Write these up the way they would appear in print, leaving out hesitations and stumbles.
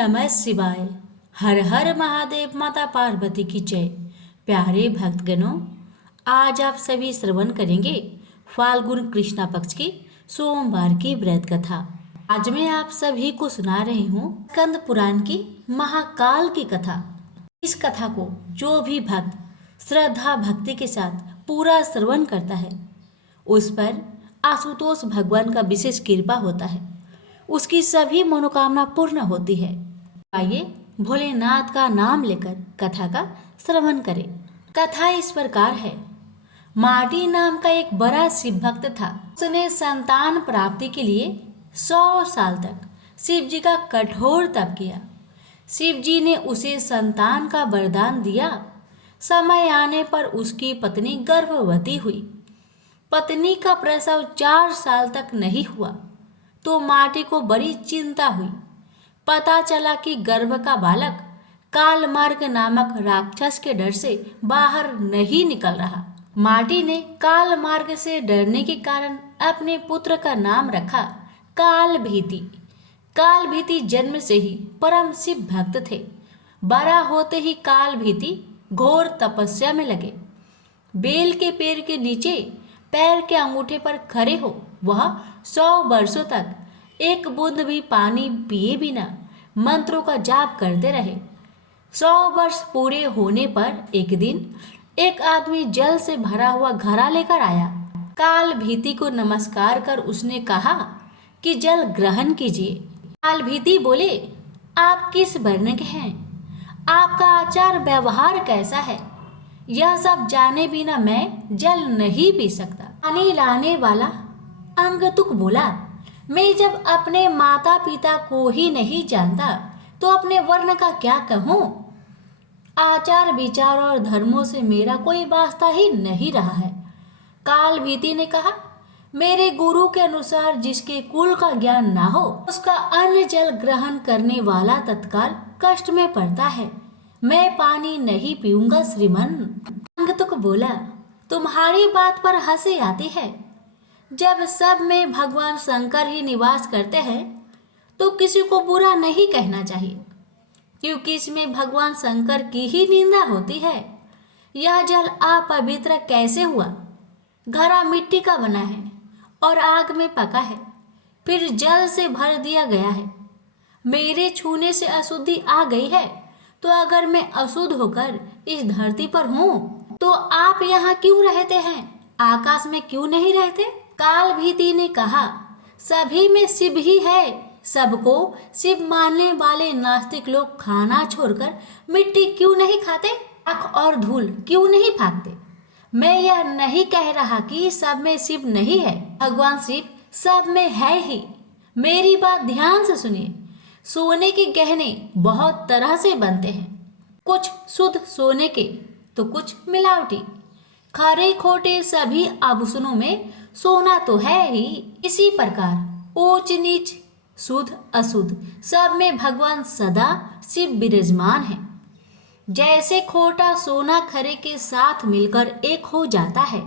नमः शिवाय। हर हर महादेव। माता पार्वती की जय। प्यारे भक्तगणों, आज आप सभी श्रवण करेंगे फाल्गुन कृष्णा पक्ष की सोमवार की व्रत कथा। आज मैं आप सभी को सुना रही हूँ स्कंद पुराण की महाकाल की कथा। इस कथा को जो भी भक्त श्रद्धा भक्ति के साथ पूरा श्रवण करता है, उस पर आशुतोष भगवान का विशेष कृपा होता है, उसकी सभी मनोकामना पूर्ण होती है। आइए भोलेनाथ का नाम लेकर कथा का श्रवण करें। कथा इस प्रकार है। माटी नाम का एक बड़ा शिव भक्त था। उसने संतान प्राप्ति के लिए 100 साल तक शिव जी का कठोर तप किया। शिव जी ने उसे संतान का वरदान दिया। समय आने पर उसकी पत्नी गर्भवती हुई। पत्नी का प्रसव 4 साल तक नहीं हुआ तो माटी को बड़ी चिंता हुई। पता चला कि गर्भ का बालक कालमार्ग नामक राक्षस के डर से बाहर नहीं निकल रहा। माटी ने कालमार्ग से डरने के कारण अपने पुत्र का नाम रखा कालभीति। कालभीति जन्म से ही परम शिव भक्त थे। बड़ा होते ही कालभीति घोर तपस्या में लगे। बेल के पेड़ के नीचे पैर के अंगूठे पर खड़े हो वह 100 वर्षों तक एक बूंद भी पानी पिए बिना मंत्रों का जाप करते रहे। 100 वर्ष पूरे होने पर एक दिन एक आदमी जल से भरा हुआ घड़ा लेकर आया। काल भीति को नमस्कार कर उसने कहा कि जल ग्रहण कीजिए। काल भीति बोले, आप किस वर्ण के हैं? आपका आचार व्यवहार कैसा है? यह सब जाने बिना मैं जल नहीं पी सकता। पानी लाने वाला अंगतुक बोला, मैं जब अपने माता पिता को ही नहीं जानता तो अपने वर्ण का क्या कहूँ? आचार विचार और धर्मों से मेरा कोई वास्ता ही नहीं रहा है। काल भीति ने कहा, मेरे गुरु के अनुसार जिसके कुल का ज्ञान ना हो उसका अन्न जल ग्रहण करने वाला तत्काल कष्ट में पड़ता है। मैं पानी नहीं पीऊंगा श्रीमन। अंगतुक बोला, तुम्हारी बात पर हंसी आती है। जब सब में भगवान शंकर ही निवास करते हैं तो किसी को बुरा नहीं कहना चाहिए, क्योंकि इसमें भगवान शंकर की ही निंदा होती है। यह जल अपवित्र कैसे हुआ? घड़ा मिट्टी का बना है और आग में पका है, फिर जल से भर दिया गया है। मेरे छूने से अशुद्धि आ गई है तो अगर मैं अशुद्ध होकर इस धरती पर हूँ तो आप यहाँ क्यों रहते हैं? आकाश में क्यों नहीं रहते? काल भीति ने कहा, सभी में शिव ही है। सबको शिव मानने वाले नास्तिक लोग खाना छोड़कर मिट्टी क्यों नहीं खाते? आँख और धूल क्यों नहीं भागते? मैं यह नहीं कह रहा कि सब में शिव नहीं है। भगवान शिव सब में है ही। मेरी बात ध्यान से सुनिए। सोने के गहने बहुत तरह से बनते हैं, कुछ शुद्ध सोने के तो कुछ मिलावटी। खरे खोटे सभी आभूषणों में सोना तो है ही। इसी प्रकार ऊंच नीच शुद्ध अशुद्ध सब में भगवान सदा शिव विराजमान है। जैसे खोटा सोना खरे के साथ मिलकर एक हो जाता है,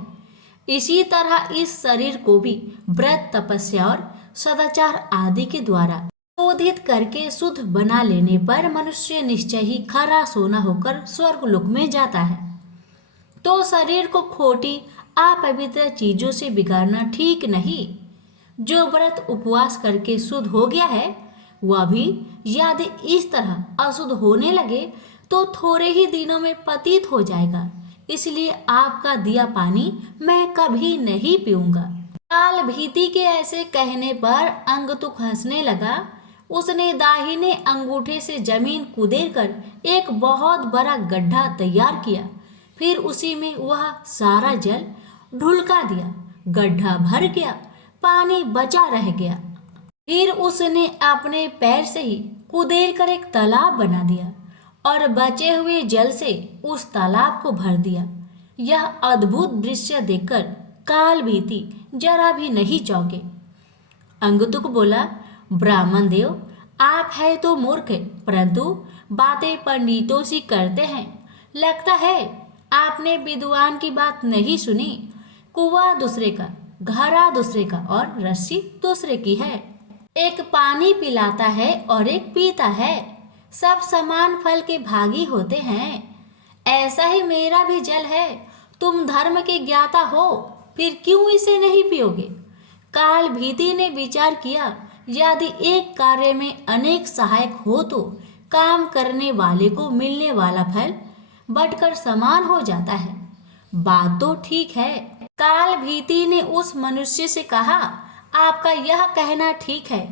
इसी तरह इस शरीर को भी व्रत तपस्या और सदाचार आदि के द्वारा शोधित करके शुद्ध बना लेने पर मनुष्य निश्चय ही खरा सोना होकर स्वर्गलोक में जाता है। तो शरीर को खोटी अपवित्र चीजों से बिगाड़ना ठीक नहीं। जो व्रत उपवास करके शुद्ध हो गया है वह भी यदि इस तरह अशुद्ध होने लगे तो थोड़े ही दिनों में पतित हो जाएगा। इसलिए आपका दिया पानी मैं कभी नहीं पीऊंगा। काल भीति के ऐसे कहने पर अंगतुक हंसने लगा। उसने दाहिने अंगूठे से जमीन कुदेर कर एक बहुत बड़ा गड्ढा तैयार किया। फिर उसी में वह सारा जल ढुलका दिया। गड्ढा भर गया, पानी बचा रह गया। फिर उसने अपने पैर से ही कुदेर कर एक तालाब बना दिया और बचे हुए जल से उस तालाब को भर दिया। यह अद्भुत दृश्य देखकर काल भीति जरा भी नहीं चौंके। अंगतुक बोला, ब्राह्मण देव, आप है तो मूर्ख है, परंतु बातें पंडितों सी करते हैं। लगता है आपने विद्वान की बात नहीं सुनी। कुआं दूसरे का, घड़ा दूसरे का और रस्सी दूसरे की है। एक पानी पिलाता है और एक पीता है। सब समान फल के भागी होते हैं। ऐसा ही मेरा भी जल है। तुम धर्म के ज्ञाता हो, फिर क्यों इसे नहीं पियोगे? काल भीति ने विचार किया, यदि एक कार्य में अनेक सहायक हो तो काम करने वाले को मिलने वाला फल बंटकर समान हो जाता है। बात तो ठीक है। काल भीति ने उस मनुष्य से कहा, आपका यह कहना ठीक है।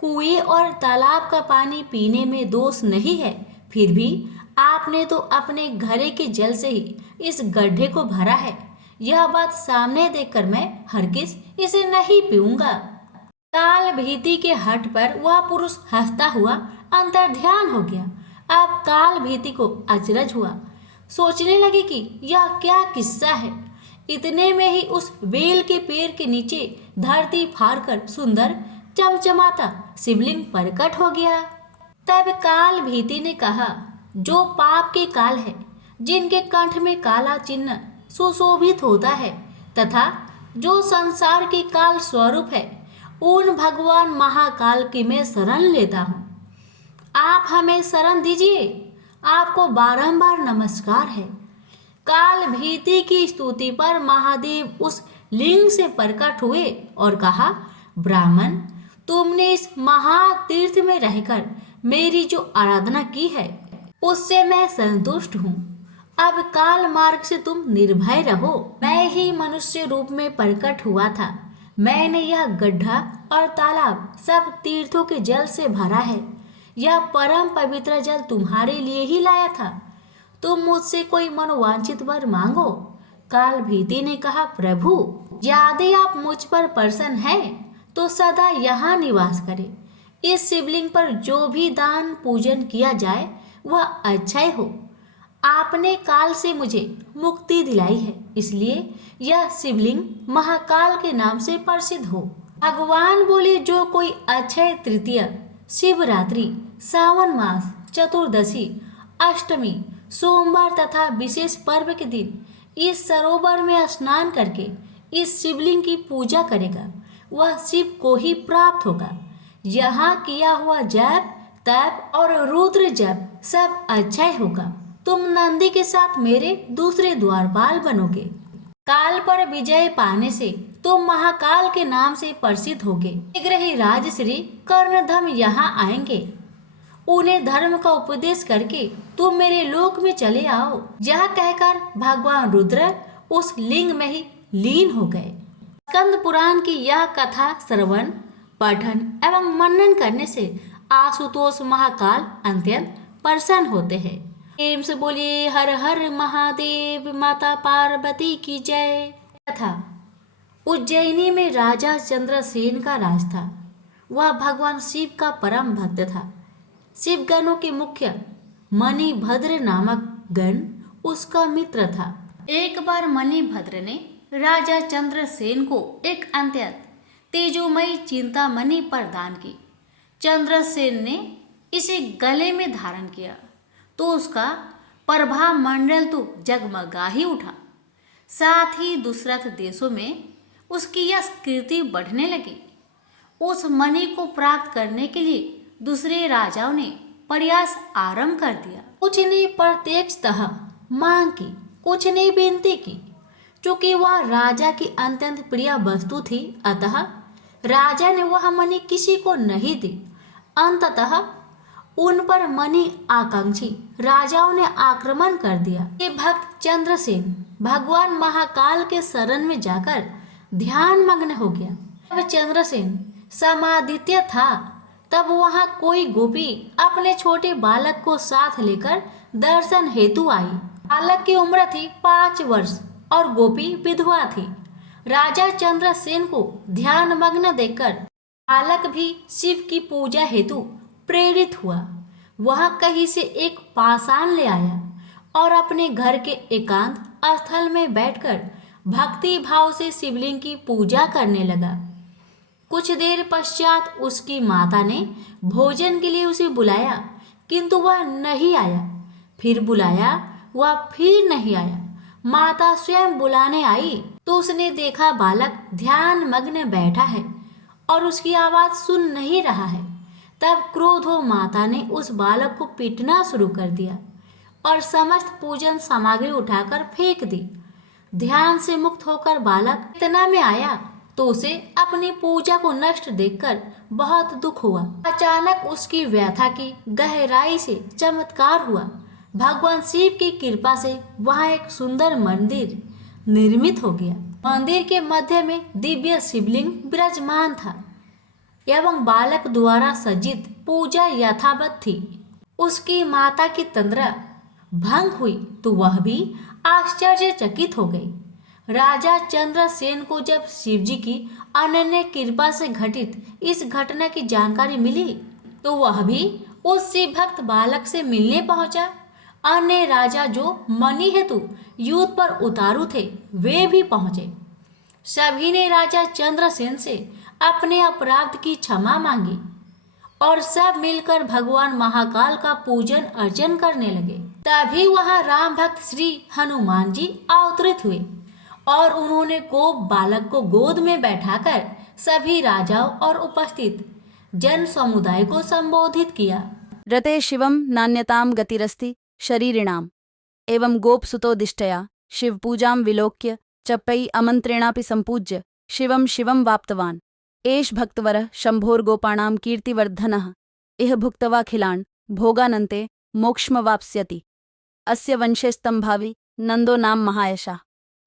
कुएं और तालाब का पानी पीने में दोष नहीं है, फिर भी आपने तो अपने घड़े के जल से ही इस गड्ढे को भरा है। यह बात सामने देखकर मैं हरगिज इसे नहीं पीऊंगा। काल भीति के हट पर वह पुरुष हंसता हुआ अंतर्ध्यान हो गया। अब काल भीति को अचरज हुआ, सोचने लगे कि यह क्या किस्सा है। इतने में ही उस बेल के पेड़ के नीचे धरती फाड़कर सुंदर चमचमाता शिवलिंग प्रकट हो गया। तब काल भीति ने कहा, जो पाप के काल है, जिनके कंठ में काला चिन्ह सुशोभित होता है तथा जो संसार के काल स्वरूप है, उन भगवान महाकाल की मैं शरण लेता हूँ। आप हमें शरण दीजिए। आपको बारंबार नमस्कार है। काल भीति की स्तुति पर महादेव उस लिंग से प्रकट हुए और कहा, ब्राह्मण, तुमने इस महातीर्थ में रहकर मेरी जो आराधना की है उससे मैं संतुष्ट हूँ। अब काल मार्ग से तुम निर्भय रहो। मैं ही मनुष्य रूप में प्रकट हुआ था। मैंने यह गड्ढा और तालाब सब तीर्थों के जल से भरा है। यह परम पवित्र जल तुम्हारे लिए ही लाया था। तुम मुझसे कोई मनोवांछित वर मांगो। काल भीति ने कहा, प्रभु, यदि आप मुझ पर प्रसन्न हैं तो सदा यहाँ निवास करें। इस शिवलिंग पर जो भी दान पूजन किया जाए वह अच्छा ही हो। आपने काल से मुझे मुक्ति दिलाई है, इसलिए यह शिवलिंग महाकाल के नाम से प्रसिद्ध हो। भगवान बोले, जो कोई अक्षय तृतीया, शिवरात्रि, सावन मास, चतुर्दशी, अष्टमी, सोमवार तथा विशेष पर्व के दिन इस सरोवर में स्नान करके इस शिवलिंग की पूजा करेगा, वह शिव को ही प्राप्त होगा। यहाँ किया हुआ जप, तप और रुद्र जप सब अच्छा ही होगा। तुम नंदी के साथ मेरे दूसरे द्वारपाल बनोगे। काल पर विजय पाने से तुम महाकाल के नाम से प्रसिद्ध होगे। शीघ्र ही राजश्री कर्णधम यहाँ आएंगे। उन्हें धर्म का उपदेश करके तुम मेरे लोक में चले आओ। यह कहकर भगवान रुद्र उस लिंग में ही लीन हो गए। स्कंद पुराण की यह कथा श्रवण, पठन एवं मनन करने से आशुतोष महाकाल अत्यंत प्रसन्न होते हैं। प्रेम से बोलिए हर हर महादेव, माता पार्वती की जय। तथा उज्जैनी में राजा चंद्रसेन का राज था। वह भगवान शिव का परम भक्त था। शिव गणों के मुख्य मणिभद्र नामक गण उसका मित्र था। एक बार मणिभद्र ने राजा चंद्रसेन को एक अत्यंत तेजोमयी चिंतामणि प्रदान की। चंद्रसेन ने इसे गले में धारण किया तो उसका प्रभा मंडल तो जगमगा ही उठा। साथ ही दूसरथ देशों में उसकी यह कीर्ति बढ़ने लगी। उस मणि को प्राप्त करने के लिए दूसरे राजाओं ने प्रयास आरंभ कर दिया। कुछ ने प्रत्यक्षतः मांग की, कुछ ने विनती की। चूंकि वह राजा की अत्यंत प्रिय वस्तु थी, अतः राजा ने वह मणि किसी को नहीं दी। अंततः उन पर मणि आकांक्षी राजाओं ने आक्रमण कर दिया। ये भक्त चंद्रसेन भगवान महाकाल के शरण में जाकर ध्यान मग्न हो गया। जब चंद्रसेन समादित्य था, तब वहां कोई गोपी अपने छोटे बालक को साथ लेकर दर्शन हेतु आई। बालक की उम्र थी 5 वर्ष और गोपी विधवा थी। राजा चंद्रसेन को ध्यान मग्न देखकर बालक भी शिव की पूजा हेतु प्रेरित हुआ। वह कहीं से एक पाषाण ले आया और अपने घर के एकांत स्थल में बैठकर भक्ति भाव से शिवलिंग की पूजा करने लगा। कुछ देर पश्चात उसकी माता ने भोजन के लिए उसे बुलाया, किंतु वह नहीं आया। फिर बुलाया, वह फिर नहीं आया। माता स्वयं बुलाने आई तो उसने देखा बालक ध्यान मग्न बैठा है और उसकी आवाज सुन नहीं रहा है। तब क्रोध हो माता ने उस बालक को पीटना शुरू कर दिया और समस्त पूजन सामग्री उठाकर फेंक दी। ध्यान से मुक्त होकर बालक चेतना में आया तो उसे अपनी पूजा को नष्ट देखकर बहुत दुख हुआ। अचानक उसकी व्यथा की गहराई से चमत्कार हुआ। भगवान शिव की कृपा से वहाँ एक सुंदर मंदिर निर्मित हो गया। मंदिर के मध्य में दिव्य शिवलिंग विराजमान था एवं बालक द्वारा सज्जित पूजा यथावत थी। उसकी माता की तंद्रा भंग हुई तो वह भी आश्चर्यचकित हो गई। राजा चंद्रसेन को जब शिवजी की अनन्य कृपा से घटित इस घटना की जानकारी मिली तो वह भी उस शिव भक्त बालक से मिलने पहुंचा। अन्य राजा जो मणि हेतु युद्ध पर उतारू थे वे भी पहुंचे। सभी ने राजा चंद्रसेन से अपने अपराध की क्षमा मांगी और सब मिलकर भगवान महाकाल का पूजन अर्चन करने लगे। तभी वहां राम भक्त श्री हनुमान जी अवतरित हुए और उन्होंने गोप बालक को गोद में बैठाकर सभी राजाओं और उपस्थित जन समुदाय को संबोधित किया। रते शिवम नान्यताम गतिरस्ति शरीरिणाम एवं गोपसुतोदिष्टया शिवपूजां विलोक्य चप्पै अमन्त्रेणापि सम्पूज्य शिवं शिवं वाप्तवान् एष भक्तवरः शम्भोर्गोपाणां कीर्तिवर्धनः इह भुक्त्वाखिलान् भोगानन्ते मोक्षमवाप्स्यति अस्य वंशे स्तम्भावि नन्दो नाम महायशः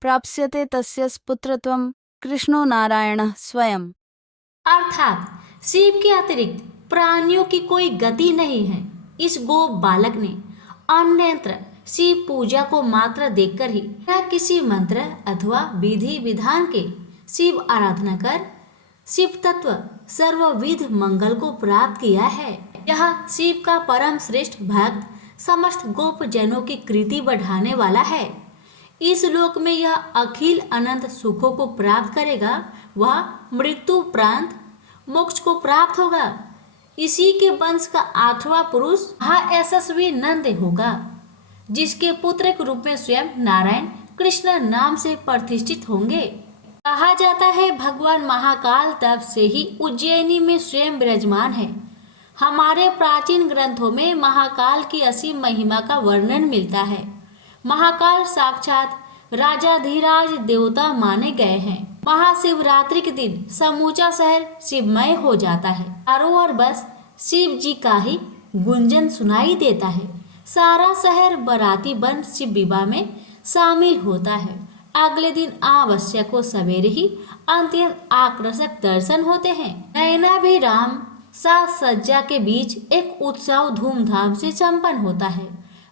प्राप्स्यते तस्य पुत्रत्वं कृष्णो नारायणः स्वयं। अर्थात शिव के अतिरिक्त प्राणियों की कोई गति नहीं है। इस गोप बालक ने अन्यत्र शिव पूजा को मात्र देखकर ही न किसी मंत्र अथवा विधि विधान के शिव आराधना कर शिव तत्व सर्वविध मंगल को प्राप्त किया है। यह शिव का परम श्रेष्ठ भक्त समस्त गोप जनों की कृति बढ़ाने वाला है। इस लोक में यह अखिल अनंत सुखों को प्राप्त करेगा, वह मृत्यु उपरांत मोक्ष को प्राप्त होगा। इसी के वंश का 8वां पुरुष महायशस्वी नंद होगा, जिसके पुत्र के रूप में स्वयं नारायण कृष्ण नाम से प्रतिष्ठित होंगे। कहा जाता है भगवान महाकाल तब से ही उज्जैनी में स्वयं विराजमान है। हमारे प्राचीन ग्रंथों में महाकाल की असीम महिमा का वर्णन मिलता है। महाकाल साक्षात राजाधिराज देवता माने गए हैं। महाशिवरात्रि के दिन समूचा शहर शिवमय हो जाता है। चारों ओर बस शिव जी का ही गुंजन सुनाई देता है। सारा शहर बाराती बन शिव विवाह में शामिल होता है। अगले दिन अमावस्या को सवेरे ही अत्यंत आकर्षक दर्शन होते हैं। नयनाभिराम साज सज्जा के बीच एक उत्सव धूमधाम से संपन्न होता है।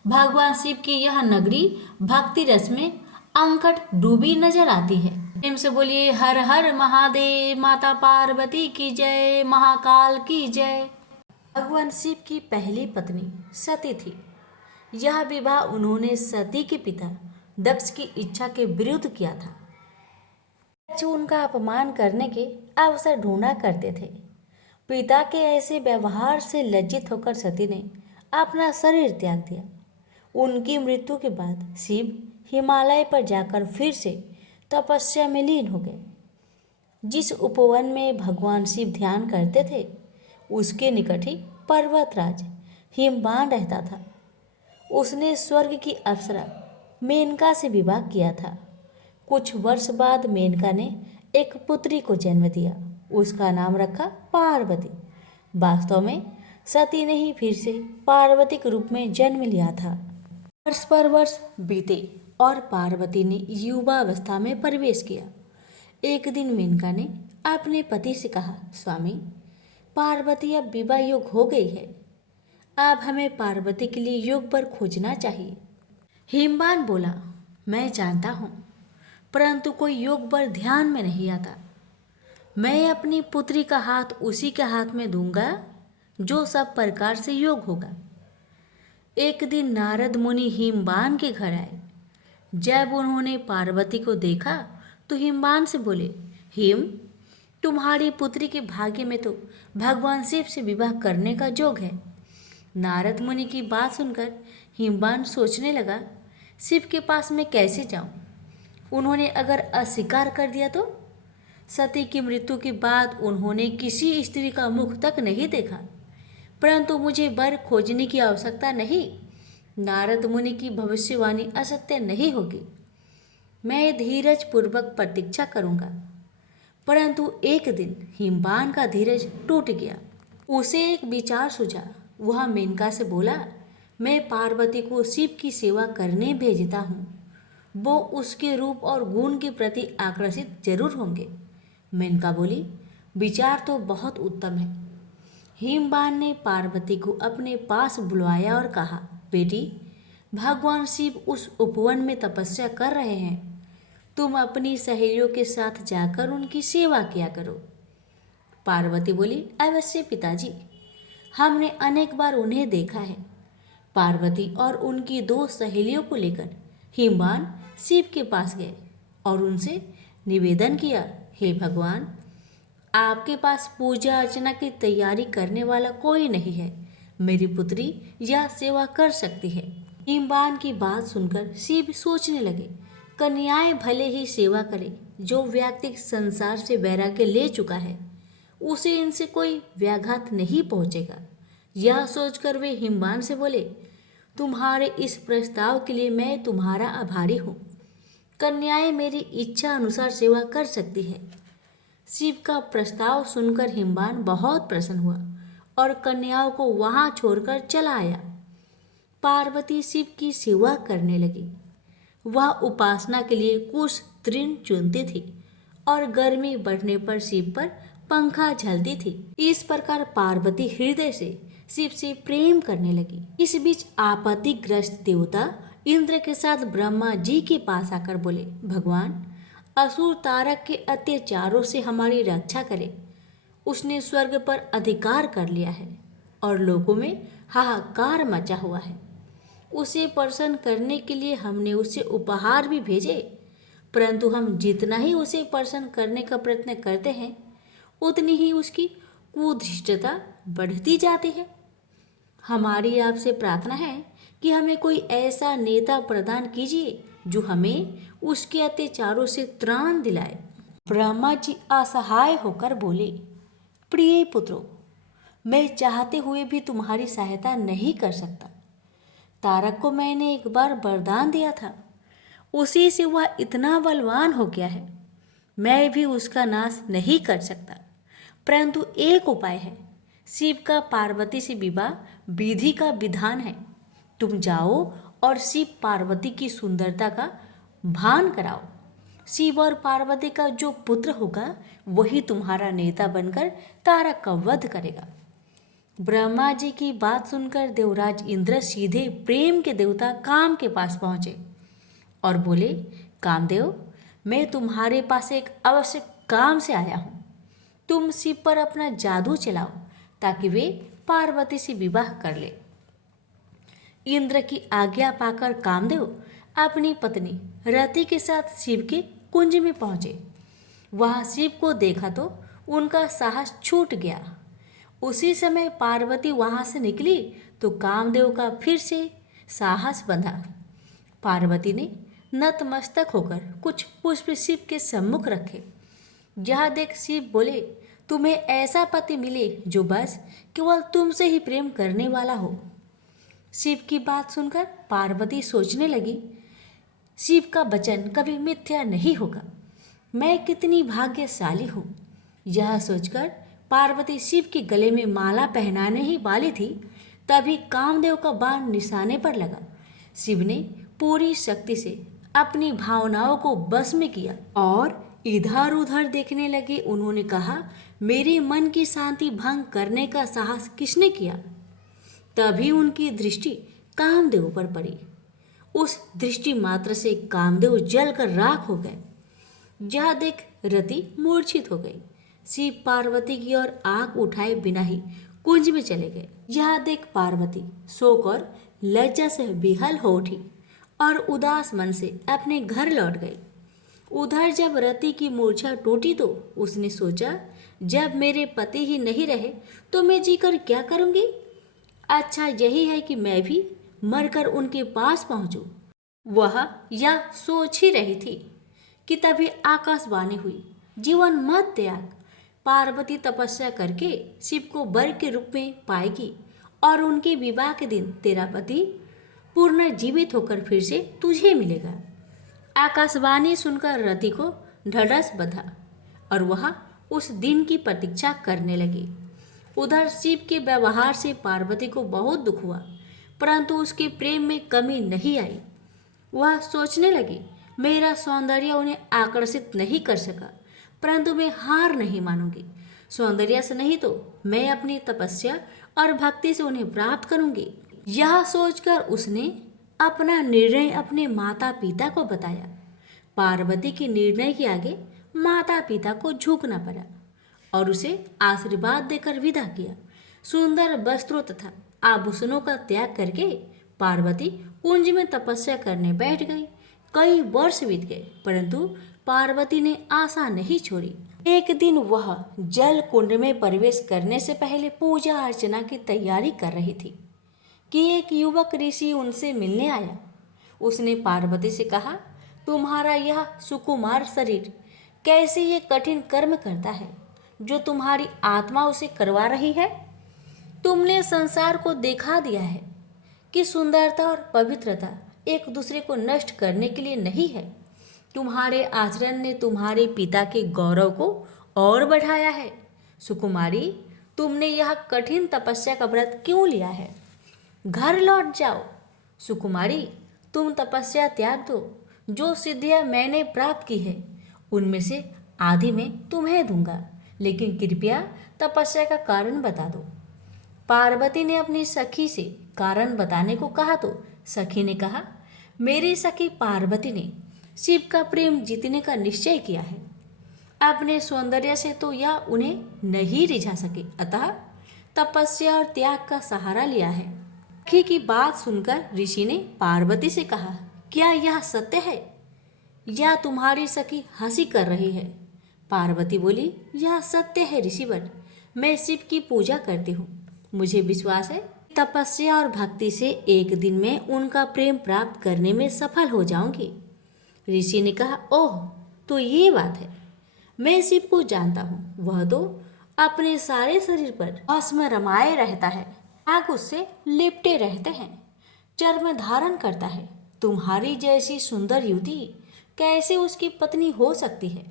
भगवान शिव की यह नगरी भक्ति रस में अंकट डूबी नजर आती है। प्रेम से बोलिए हर हर महादेव, माता पार्वती की जय, महाकाल की जय। भगवान शिव की पहली पत्नी सती थी। यह विवाह उन्होंने सती के पिता दक्ष की इच्छा के विरुद्ध किया था। दक्ष उनका अपमान करने के अवसर ढूंढा करते थे। पिता के ऐसे व्यवहार से लज्जित होकर सती ने अपना शरीर त्याग दिया। उनकी मृत्यु के बाद शिव हिमालय पर जाकर फिर से तपस्या में लीन हो गए। जिस उपवन में भगवान शिव ध्यान करते थे उसके निकट ही पर्वतराज हिमवान रहता था। उसने स्वर्ग की अप्सरा मेनका से विवाह किया था। कुछ वर्ष बाद मेनका ने एक पुत्री को जन्म दिया। उसका नाम रखा पार्वती। वास्तव में सती ने ही फिर से पार्वती के रूप में जन्म लिया था। वर्ष पर वर्ष बीते और पार्वती ने युवावस्था में प्रवेश किया। एक दिन मेनका ने अपने पति से कहा, स्वामी, पार्वती अब विवाह योग हो गई है। अब हमें पार्वती के लिए योग वर खोजना चाहिए। हिमवान बोला, मैं जानता हूँ, परंतु कोई योग वर ध्यान में नहीं आता। मैं अपनी पुत्री का हाथ उसी के हाथ में दूंगा जो सब प्रकार से योग होगा। एक दिन नारद मुनि हिमवान के घर आए। जब उन्होंने पार्वती को देखा तो हिमवान से बोले, हिम, तुम्हारी पुत्री के भाग्य में तो भगवान शिव से विवाह करने का योग है। नारद मुनि की बात सुनकर हिमवान सोचने लगा, शिव के पास मैं कैसे जाऊं? उन्होंने अगर अस्वीकार कर दिया तो? सती की मृत्यु के बाद उन्होंने किसी स्त्री का मुख तक नहीं देखा। परंतु मुझे वर खोजने की आवश्यकता नहीं। नारद मुनि की भविष्यवाणी असत्य नहीं होगी। मैं धीरज पूर्वक प्रतीक्षा करूंगा। परंतु एक दिन हिमवान का धीरज टूट गया। उसे एक विचार सूझा। वह मेनका से बोला, मैं पार्वती को शिव की सेवा करने भेजता हूँ। वो उसके रूप और गुण के प्रति आकर्षित जरूर होंगे। मेनका बोली, विचार तो बहुत उत्तम है। हिमवान ने पार्वती को अपने पास बुलवाया और कहा, बेटी, भगवान शिव उस उपवन में तपस्या कर रहे हैं। तुम अपनी सहेलियों के साथ जाकर उनकी सेवा किया करो। पार्वती बोली, अवश्य पिताजी, हमने अनेक बार उन्हें देखा है। पार्वती और उनकी दो सहेलियों को लेकर हिमवान शिव के पास गए और उनसे निवेदन किया, हे भगवान, आपके पास पूजा अर्चना की तैयारी करने वाला कोई नहीं है। मेरी पुत्री यह सेवा कर सकती है। हिमवान की बात सुनकर शिव सोचने लगे, कन्याएं भले ही सेवा करे। जो व्यक्ति संसार से वैराग्य ले चुका है उसे इनसे कोई व्याघात नहीं पहुंचेगा। यह सोचकर वे हिमवान से बोले, तुम्हारे इस प्रस्ताव के लिए मैं तुम्हारा आभारी हूँ। कन्याएं मेरी इच्छा अनुसार सेवा कर सकती है। शिव का प्रस्ताव सुनकर हिमवान बहुत प्रसन्न हुआ और कन्याओं को वहां छोड़कर चला आया। पार्वती शिव की सेवा करने लगी। वह उपासना के लिए कुछ तृण चुनती थी और गर्मी बढ़ने पर शिव पर पंखा झलती थी। इस प्रकार पार्वती हृदय से शिव से प्रेम करने लगी। इस बीच आपत्तिग्रस्त देवता इंद्र के साथ ब्रह्मा जी के पास आकर बोले, भगवान, असुर तारक के अत्याचारों से हमारी रक्षा करे। उसने स्वर्ग पर अधिकार कर लिया है और लोगों में हाहाकार मचा हुआ है। उसे प्रसन्न करने के लिए हमने उसे उपहार भी भेजे, परंतु हम जितना ही उसे प्रसन्न करने का प्रयत्न करते हैं उतनी ही उसकी कुधृष्टता बढ़ती जाती है। हमारी आपसे प्रार्थना है कि हमें कोई ऐसा नेता प्रदान कीजिए जो हमें उसके अत्याचारों से त्राण दिलाए। ब्रह्मा जी असहाय होकर बोले, प्रिय पुत्रों, मैं चाहते हुए भी तुम्हारी सहायता नहीं कर सकता। तारक को मैंने एक बार वरदान दिया था, उसी से वह इतना बलवान हो गया है। मैं भी उसका नाश नहीं कर सकता, परंतु एक उपाय है। शिव का पार्वती से विवाह विधि का विधान है। तुम जाओ और शिव पार्वती की सुंदरता का भान कराओ। शिव और पार्वती का जो पुत्र होगा वही तुम्हारा नेता बनकर तारक का वध करेगा। ब्रह्मा जी की बात सुनकर देवराज इंद्र सीधे प्रेम के देवता काम के पास पहुंचे और बोले, कामदेव, मैं तुम्हारे पास एक आवश्यक काम से आया हूँ। तुम शिव पर अपना जादू चलाओ ताकि वे पार्वती से विवाह कर ले। इंद्र की आज्ञा पाकर कामदेव अपनी पत्नी रति के साथ शिव के कुंज में पहुंचे। वहां शिव को देखा तो उनका साहस छूट गया। उसी समय पार्वती वहां से निकली तो कामदेव का फिर से साहस बंधा। पार्वती ने नतमस्तक होकर कुछ पुष्प शिव के सम्मुख रखे। यह देख शिव बोले, तुम्हें ऐसा पति मिले जो बस केवल तुमसे ही प्रेम करने वाला हो। शिव की बात सुनकर पार्वती सोचने लगी, शिव का वचन कभी मिथ्या नहीं होगा। मैं कितनी भाग्यशाली हूँ। यह सोचकर पार्वती शिव के गले में माला पहनाने ही वाली थी, तभी कामदेव का बाण निशाने पर लगा। शिव ने पूरी शक्ति से अपनी भावनाओं को बस में किया और इधर उधर देखने लगे। उन्होंने कहा, मेरे मन की शांति भंग करने का साहस किसने किया? तभी उनकी दृष्टि कामदेव पर पड़ी। उस दृष्टि मात्र से कामदेव जलकर राख हो गए। यह देख रति मूर्छित हो गई। शिव पार्वती की ओर आंख उठाए बिना ही कुंज में चले गए। यह देख पार्वती शोक और लज्जा से विहल हो उठी और उदास मन से अपने घर लौट गई। उधर जब रति की मूर्छा टूटी तो उसने सोचा, जब मेरे पति ही नहीं रहे तो मैं जीकर क्या करूंगी? अच्छा यही है कि मैं भी मरकर उनके पास पहुंचूं। वह यह सोच ही रही थी कि तभी आकाशवाणी हुई, जीवन मत त्याग। पार्वती तपस्या करके शिव को वर के रूप में पाएगी और उनके विवाह के दिन तेरा पति पुनर्जीवित होकर फिर से तुझे मिलेगा। आकाशवाणी सुनकर रति को ढढस बंधा और वह उस दिन की प्रतीक्षा करने लगी। उधर शिव के व्यवहार से पार्वती को बहुत दुख हुआ, परंतु उसके प्रेम में कमी नहीं आई। वह सोचने लगी, मेरा सौंदर्य उन्हें आकर्षित नहीं कर सका, परंतु मैं हार नहीं मानूंगी। सौंदर्य से नहीं तो मैं अपनी तपस्या और भक्ति से उन्हें प्राप्त करूंगी। यह सोचकर उसने अपना निर्णय अपने माता पिता को बताया। पार्वती के निर्णय के आगे माता पिता को झुकना पड़ा और उसे आशीर्वाद देकर विदा किया। सुंदर वस्त्रों तथा आभूषणों का त्याग करके पार्वती कुंज में तपस्या करने बैठ गई। कई वर्ष बीत गए, परंतु पार्वती ने आशा नहीं छोड़ी। एक दिन वह जल कुंड में प्रवेश करने से पहले पूजा अर्चना की तैयारी कर रही थी कि एक युवक ऋषि उनसे मिलने आया। उसने पार्वती से कहा, तुम्हारा यह सुकुमार शरीर कैसे ये कठिन कर्म करता है जो तुम्हारी आत्मा उसे करवा रही है? तुमने संसार को दिखा दिया है कि सुंदरता और पवित्रता एक दूसरे को नष्ट करने के लिए नहीं है। तुम्हारे आचरण ने तुम्हारे पिता के गौरव को और बढ़ाया है। सुकुमारी, तुमने यह कठिन तपस्या का व्रत क्यों लिया है? घर लौट जाओ। सुकुमारी, तुम तपस्या त्याग दो। जो सिद्धियां मैंने प्राप्त की है उनमें से आधी मैं तुम्हें दूंगा, लेकिन कृपया तपस्या का कारण बता दो। पार्वती ने अपनी सखी से कारण बताने को कहा तो सखी ने कहा, मेरी सखी पार्वती ने शिव का प्रेम जीतने का निश्चय किया है। अपने सौंदर्य से तो यह उन्हें नहीं रिझा सके, अतः तपस्या और त्याग का सहारा लिया है। सखी की बात सुनकर ऋषि ने पार्वती से कहा, क्या यह सत्य है या तुम्हारी सखी हंसी कर रही है? पार्वती बोली, यह सत्य है ऋषिवर। मैं शिव की पूजा करती हूँ। मुझे विश्वास है तपस्या और भक्ति से एक दिन में उनका प्रेम प्राप्त करने में सफल हो जाऊंगी। ऋषि ने कहा, ओह, तो ये बात है। मैं शिव को जानता हूँ। वह तो अपने सारे शरीर पर भस्म रमाए रहता है, आग उससे लिपटे रहते हैं, चर्म धारण करता है। तुम्हारी जैसी सुंदर युवती कैसे उसकी पत्नी हो सकती है?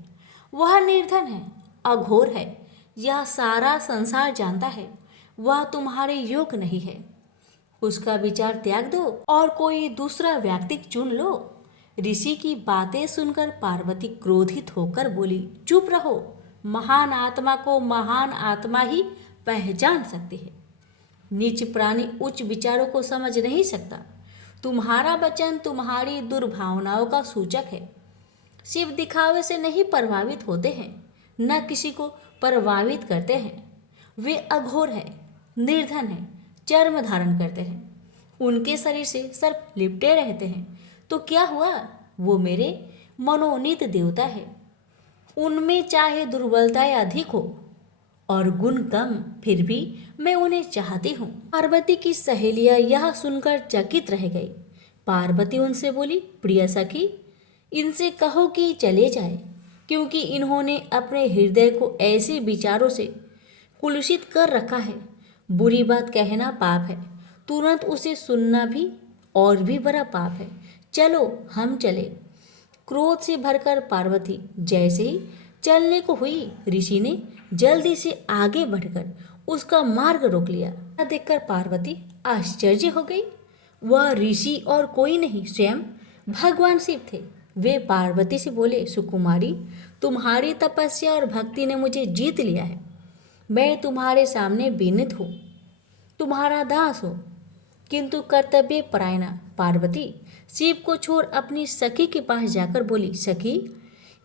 वह निर्धन है, अघोर है, यह सारा संसार जानता है। वह तुम्हारे योग्य नहीं है। उसका विचार त्याग दो और कोई दूसरा व्यक्ति चुन लो। ऋषि की बातें सुनकर पार्वती क्रोधित होकर बोली, चुप रहो। महान आत्मा को महान आत्मा ही पहचान सकती है। नीच प्राणी उच्च विचारों को समझ नहीं सकता। तुम्हारा वचन तुम्हारी दुर्भावनाओं का सूचक है। शिव दिखावे से नहीं प्रभावित होते हैं, न किसी को प्रभावित करते हैं। वे अघोर हैं, निर्धन हैं, चर्म धारण करते हैं, उनके शरीर से सर्प लिपटे रहते हैं। तो क्या हुआ? वो मेरे मनोनीत देवता है। उनमें चाहे दुर्बलताएं अधिक हो और गुण कम, फिर भी मैं उन्हें चाहती हूँ। पार्वती की सहेलियां यह सुनकर चकित रह गई। पार्वती उनसे बोली, प्रिय सखी, इनसे कहो कि चले जाए, क्योंकि इन्होंने अपने हृदय को ऐसे विचारों से कुलुषित कर रखा है। बुरी बात कहना पाप है, तुरंत उसे सुनना भी और भी बड़ा पाप है। चलो हम चले। क्रोध से भरकर पार्वती जैसे ही चलने को हुई, ऋषि ने जल्दी से आगे बढ़कर उसका मार्ग रोक लिया। देखकर पार्वती आश्चर्य हो गई। वह ऋषि और कोई नहीं, स्वयं भगवान शिव थे। वे पार्वती से बोले, सुकुमारी, तुम्हारी तपस्या और भक्ति ने मुझे जीत लिया है। मैं तुम्हारे सामने विनीत हूँ, तुम्हारा दास हूँ। किंतु कर्तव्य परायणा पार्वती शिव को छोड़ अपनी सखी के पास जाकर बोली, सखी,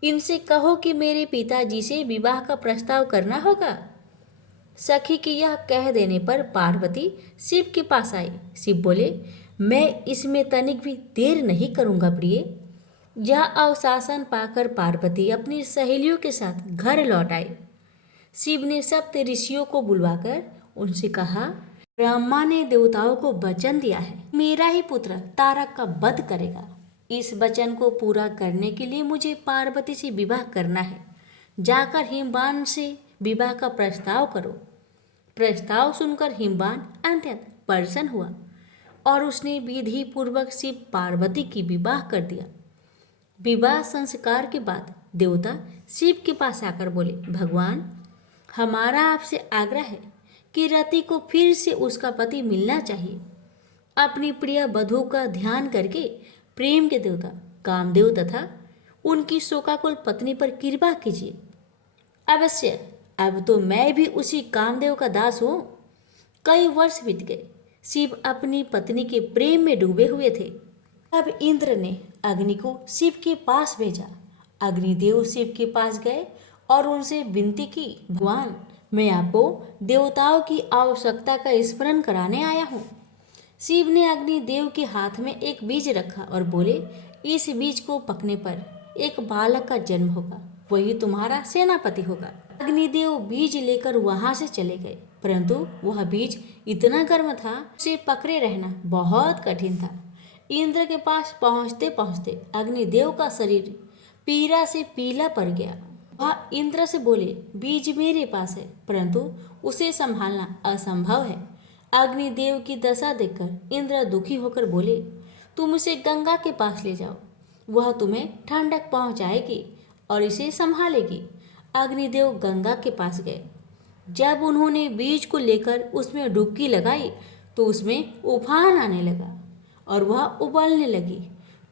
इनसे कहो कि मेरे पिताजी से विवाह का प्रस्ताव करना होगा। सखी के यह कह देने पर पार्वती शिव के पास आई। शिव बोले, मैं इसमें तनिक भी देर नहीं करूँगा प्रिय। यह अवशासन पाकर पार्वती अपनी सहेलियों के साथ घर लौट आई। शिव ने सप्त ऋषियों को बुलवाकर उनसे कहा, ब्रह्मा ने देवताओं को वचन दिया है, मेरा ही पुत्र तारक का वध करेगा। इस वचन को पूरा करने के लिए मुझे पार्वती से विवाह करना है। जाकर हिमवान से विवाह का प्रस्ताव करो। प्रस्ताव सुनकर हिमवान अत्यंत प्रसन्न हुआ और उसने विधि पूर्वक शिव पार्वती की विवाह कर दिया। विवाह संस्कार के बाद देवता शिव के पास आकर बोले, भगवान, हमारा आपसे आग्रह है कि रति को फिर से उसका पति मिलना चाहिए। अपनी प्रिय वधू का ध्यान करके प्रेम के देवता कामदेव तथा उनकी शोकाकुल पत्नी पर कृपा कीजिए। अवश्य, अब तो मैं भी उसी कामदेव का दास हूँ। कई वर्ष बीत गए। शिव अपनी पत्नी के प्रेम में डूबे हुए थे। तब इंद्र ने अग्नि को शिव के पास भेजा। अग्निदेव शिव के पास गए और उनसे विनती की, भगवान, मैं आपको देवताओं की आवश्यकता का स्मरण कराने आया हूँ। शिव ने अग्निदेव के हाथ में एक बीज रखा और बोले, इस बीज को पकने पर एक बालक का जन्म होगा, वही तुम्हारा सेनापति होगा। अग्निदेव बीज लेकर वहां से चले गए, परंतु वह बीज इतना गर्म था, उसे पकड़े रहना बहुत कठिन था। इंद्र के पास पहुंचते पहुंचते अग्निदेव का शरीर पीड़ा से पीला पड़ गया। वह इंद्र से बोले, बीज मेरे पास है, परंतु उसे संभालना असंभव है। अग्निदेव की दशा देखकर इंद्र दुखी होकर बोले, तुम उसे गंगा के पास ले जाओ, वह तुम्हें ठंडक पहुंचाएगी और इसे संभालेगी। अग्निदेव गंगा के पास गए। जब उन्होंने बीज को लेकर उसमें डुबकी लगाई तो उसमें उफान आने लगा और वह उबलने लगी।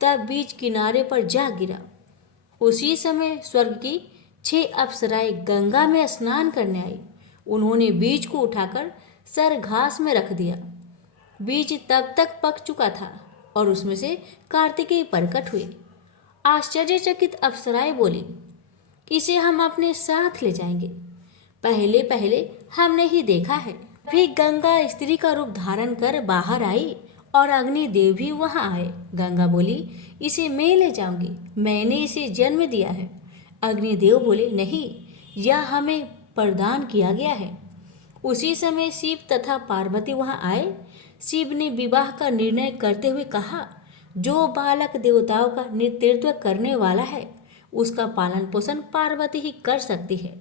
तब बीज किनारे पर जा गिरा। उसी समय स्वर्ग की 6 अप्सराएं गंगा में स्नान करने आई। उन्होंने बीज को उठाकर सर घास में रख दिया। बीज तब तक पक चुका था और उसमें से कार्तिकेय प्रकट हुए। आश्चर्यचकित अप्सराएं बोली, इसे हम अपने साथ ले जाएंगे। पहले पहले हमने ही देखा है। फिर गंगा स्त्री का रूप धारण कर बाहर आई और अग्निदेव भी वहां आए। गंगा बोली, इसे मैं ले जाऊंगी, मैंने इसे जन्म दिया है। अग्निदेव बोले, नहीं, यह हमें प्रदान किया गया है। उसी समय शिव तथा पार्वती वहां आए। शिव ने विवाह का निर्णय करते हुए कहा, जो बालक देवताओं का नेतृत्व करने वाला है उसका पालन पोषण पार्वती ही कर सकती है।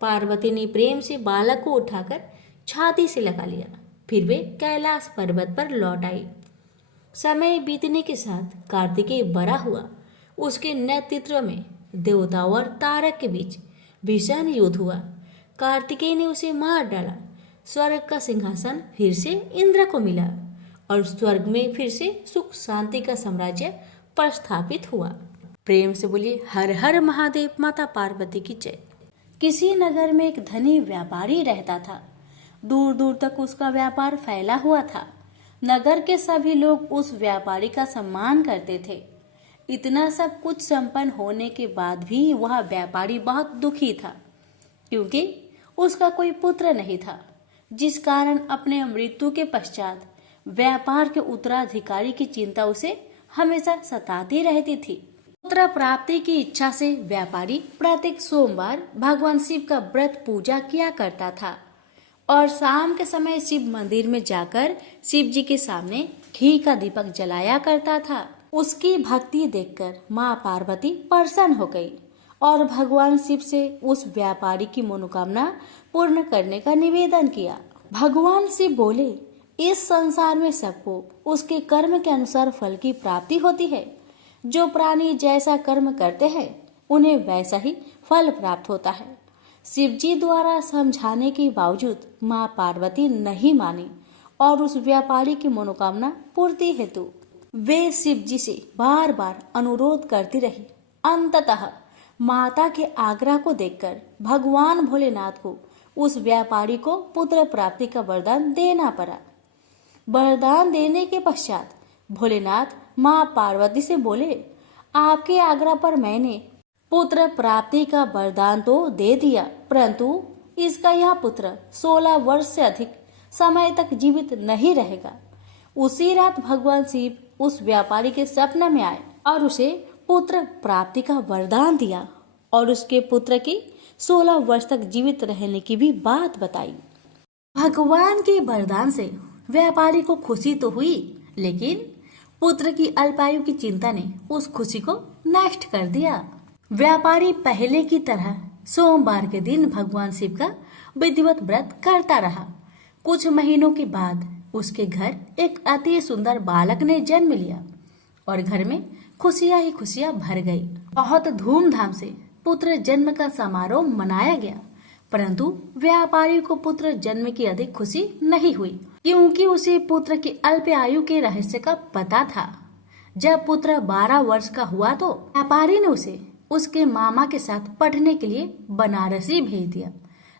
पार्वती ने प्रेम से बालक को उठाकर छाती से लगा लिया। फिर वे कैलाश पर्वत पर लौट आई। समय बीतने के साथ कार्तिकेय बड़ा हुआ। उसके नेतृत्व में देवताओं और तारक के बीच भीषण युद्ध हुआ। कार्तिकेय ने उसे मार डाला। स्वर्ग का सिंहासन फिर से इंद्र को मिला और स्वर्ग में फिर से सुख शांति का साम्राज्य प्रस्थापित हुआ। प्रेम से बोलिए, हर हर महादेव, माता पार्वती की जय। किसी नगर में एक धनी व्यापारी रहता था। दूर दूर तक उसका व्यापार फैला हुआ था। नगर के सभी लोग उस व्यापारी का सम्मान करते थे। इतना सब कुछ संपन्न होने के बाद भी वह व्यापारी बहुत दुखी था, क्योंकि उसका कोई पुत्र नहीं था, जिस कारण अपने मृत्यु के पश्चात व्यापार के उत्तराधिकारी की चिंता उसे हमेशा सताती रहती थी। पुत्र प्राप्ति की इच्छा से व्यापारी प्रत्येक सोमवार भगवान शिव का व्रत पूजा किया करता था और शाम के समय शिव मंदिर में जाकर शिव जी के सामने घी का दीपक जलाया करता था। उसकी भक्ति देखकर माँ पार्वती प्रसन्न हो गई और भगवान शिव से उस व्यापारी की मनोकामना पूर्ण करने का निवेदन किया। भगवान शिव बोले, इस संसार में सबको उसके कर्म के अनुसार फल की प्राप्ति होती है। जो प्राणी जैसा कर्म करते हैं उन्हें वैसा ही फल प्राप्त होता है। शिव जी द्वारा समझाने के बावजूद माँ पार्वती नहीं मानी और उस व्यापारी की मनोकामना पूर्ति हेतु वे शिव जी से बार बार अनुरोध करती रही। अंततः माता के आग्रह को देखकर भगवान भोलेनाथ को उस व्यापारी को पुत्र प्राप्ति का वरदान देना पड़ा। वरदान देने के पश्चात भोलेनाथ माँ पार्वती से बोले, आपके आग्रह पर मैंने पुत्र प्राप्ति का वरदान तो दे दिया, परंतु इसका यह पुत्र 16 वर्ष से अधिक समय तक जीवित नहीं रहेगा। उसी रात भगवान शिव उस व्यापारी के सपने में आए और उसे पुत्र प्राप्ति का वरदान दिया और उसके पुत्र की 16 वर्ष तक जीवित रहने की भी बात बताई। भगवान के वरदान से व्यापारी को खुशी तो हुई, लेकिन पुत्र की अल्पायु की चिंता ने उस खुशी को नष्ट कर दिया। व्यापारी पहले की तरह सोमवार के दिन भगवान शिव का विधिवत व्रत करता रहा। कुछ महीनों के बाद उसके घर एक अति सुंदर बालक ने जन्म लिया और घर में खुशियां ही खुशियां भर गई। बहुत धूमधाम से पुत्र जन्म का समारोह मनाया गया, परंतु व्यापारी को पुत्र जन्म की अधिक खुशी नहीं हुई, क्योंकि उसे पुत्र की अल्प आयु के रहस्य का पता था। जब पुत्र 12 वर्ष का हुआ तो व्यापारी ने उसे उसके मामा के साथ पढ़ने के लिए बनारसी भेज दिया।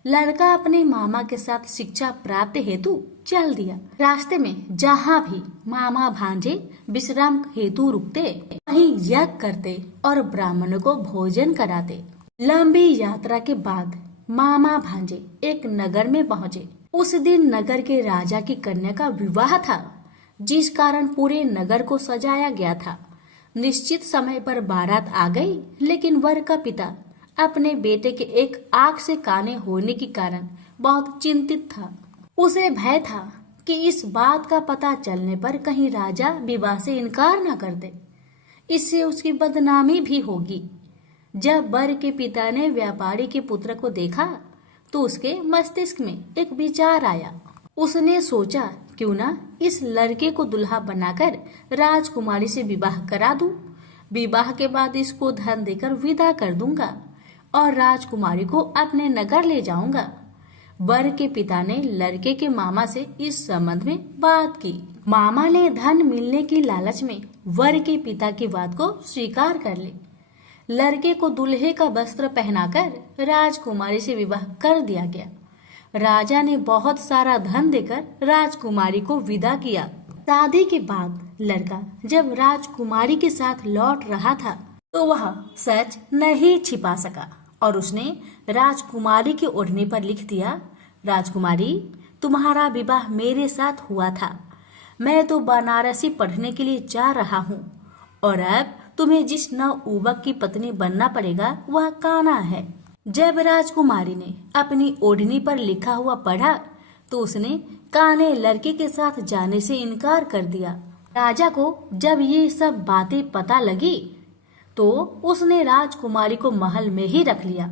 लड़का अपने मामा के साथ शिक्षा प्राप्त हेतु चल दिया। रास्ते में जहाँ भी मामा भांजे विश्राम हेतु रुकते, वहीं यज्ञ करते और ब्राह्मणों को भोजन कराते। लंबी यात्रा के बाद मामा भांजे एक नगर में पहुँचे। उस दिन नगर के राजा की कन्या का विवाह था, जिस कारण पूरे नगर को सजाया गया था। निश्चित समय पर बारात आ गई, लेकिन वर का पिता अपने बेटे के एक आंख से काने होने के कारण बहुत चिंतित था। उसे भय था कि इस बात का पता चलने पर कहीं राजा विवाह से इनकार न कर दे, इससे उसकी बदनामी भी होगी। जब वर के पिता ने व्यापारी के पुत्र को देखा तो उसके मस्तिष्क में एक विचार आया। उसने सोचा, क्यों ना इस लड़के को दुल्हा बनाकर राजकुमारी से विवाह करा दूं। विवाह के बाद इसको धन देकर विदा कर दूंगा और राजकुमारी को अपने नगर ले जाऊंगा। वर के पिता ने लड़के के मामा से इस संबंध में बात की। मामा ने धन मिलने की लालच में वर के पिता की बात को स्वीकार कर ली। लड़के को दूल्हे का वस्त्र पहनाकर राजकुमारी से विवाह कर दिया गया। राजा ने बहुत सारा धन देकर राजकुमारी को विदा किया। शादी के बाद लड़का जब राजकुमारी के साथ लौट रहा था तो वह सच नहीं छिपा सका और उसने राजकुमारी के ओढ़ने पर लिख दिया, राजकुमारी, तुम्हारा विवाह मेरे साथ हुआ था। मैं तो बनारसी पढ़ने के लिए जा रहा हूँ और अब तुम्हें जिस नवयुवक की पत्नी बनना पड़ेगा वह कान्हा है। जब राजकुमारी ने अपनी ओढ़नी पर लिखा हुआ पढ़ा तो उसने कान्हे लड़के के साथ जाने से इनकार कर दिया। राजा को जब ये सब बातें पता लगी तो उसने राजकुमारी को महल में ही रख लिया।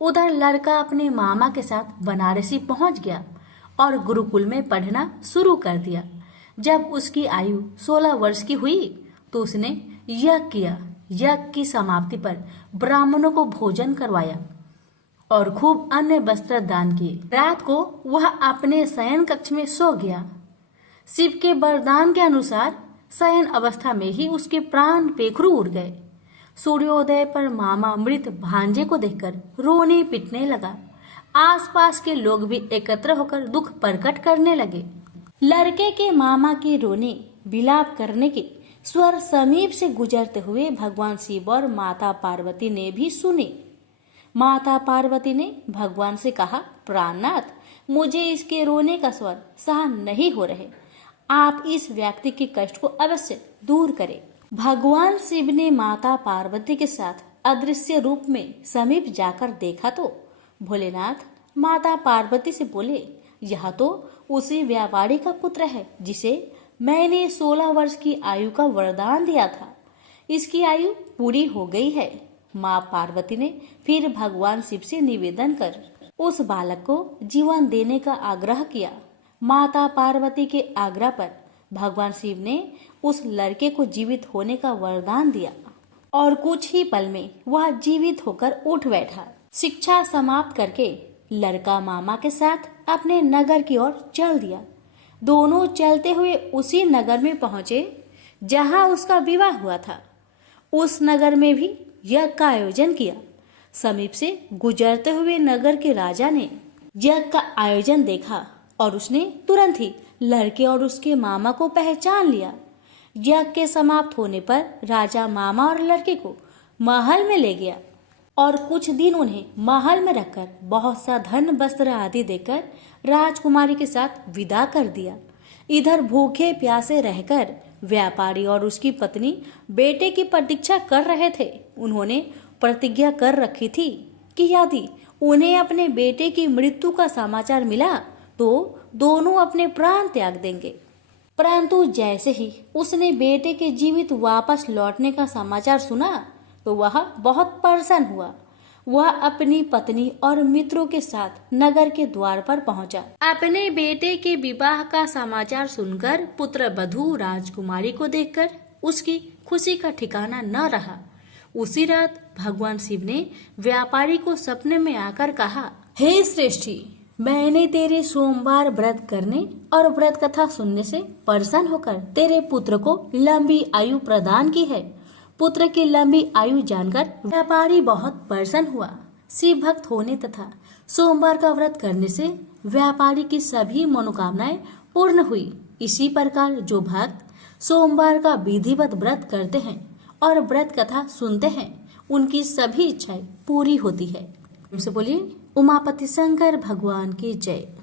उधर लड़का अपने मामा के साथ बनारसी पहुंच गया और गुरुकुल में पढ़ना शुरू कर दिया। जब उसकी आयु 16 वर्ष की हुई तो उसने यज्ञ किया। यज्ञ की समाप्ति पर ब्राह्मणों को भोजन करवाया और खूब अन्य वस्त्र दान किए। रात को वह अपने शयन कक्ष में सो गया। शिव के वरदान के अनुसार शयन अवस्था में ही उसके प्राण पेखरू उड़ गए। सूर्योदय पर मामा मृत भांजे को देखकर रोने पिटने लगा। आसपास के लोग भी एकत्र होकर दुख प्रकट करने लगे। लड़के के मामा के रोने विलाप करने के स्वर समीप से गुजरते हुए भगवान शिव और माता पार्वती ने भी सुने। माता पार्वती ने भगवान से कहा, प्राणनाथ, मुझे इसके रोने का स्वर सहन नहीं हो रहे, आप इस व्यक्ति के कष्ट को अवश्य दूर करें। भगवान शिव ने माता पार्वती के साथ अदृश्य रूप में समीप जाकर देखा तो भोलेनाथ माता पार्वती से बोले, यह तो उसी व्यापारी का पुत्र है जिसे मैंने 16 वर्ष की आयु का वरदान दिया था। इसकी आयु पूरी हो गई है। माँ पार्वती ने फिर भगवान शिव से निवेदन कर उस बालक को जीवन देने का आग्रह किया। माता पार्वती के आग्रह पर भगवान शिव ने उस लड़के को जीवित होने का वरदान दिया और कुछ ही पल में वह जीवित होकर उठ बैठा। शिक्षा समाप्त करके लड़का मामा के साथ अपने नगर की ओर चल दिया। दोनों चलते हुए उसी नगर में पहुंचे जहां उसका विवाह हुआ था। उस नगर में भी यज्ञ का आयोजन किया। समीप से गुजरते हुए नगर के राजा ने यज्ञ का आयोजन देखा और उसने तुरंत ही लड़के और उसके मामा को पहचान लिया। यज्ञ के समाप्त होने पर राजा मामा और लड़के को महल में ले गया और कुछ दिन उन्हें महल में रखकर बहुत सा धन वस्त्र आदि देकर राजकुमारी के साथ विदा कर दिया। इधर भूखे प्यासे रहकर व्यापारी और उसकी पत्नी बेटे की प्रतीक्षा कर रहे थे। उन्होंने प्रतिज्ञा कर रखी थी कि यदि उन्हें अपने बेटे की मृत्यु का समाचार मिला तो दोनों अपने प्राण त्याग देंगे। परंतु जैसे ही उसने बेटे के जीवित वापस लौटने का समाचार सुना तो वह बहुत परेशान हुआ। वह अपनी पत्नी और मित्रों के साथ नगर के द्वार पर पहुंचा। अपने बेटे के विवाह का समाचार सुनकर पुत्र वधू राजकुमारी को देखकर उसकी खुशी का ठिकाना न रहा। उसी रात भगवान शिव ने व्यापारी को सपने में आकर कहा, हे श्रेष्ठी, मैंने तेरे सोमवार व्रत करने और व्रत कथा सुनने से प्रसन्न होकर तेरे पुत्र को लंबी आयु प्रदान की है। पुत्र की लंबी आयु जानकर व्यापारी बहुत प्रसन्न हुआ। शिव भक्त होने तथा सोमवार का व्रत करने से व्यापारी की सभी मनोकामनाएं पूर्ण हुई। इसी प्रकार जो भक्त सोमवार का विधिवत व्रत करते हैं और व्रत कथा सुनते हैं, उनकी सभी इच्छाएं पूरी होती है। उनसे बोलिए उमापति शंकर भगवान की जय।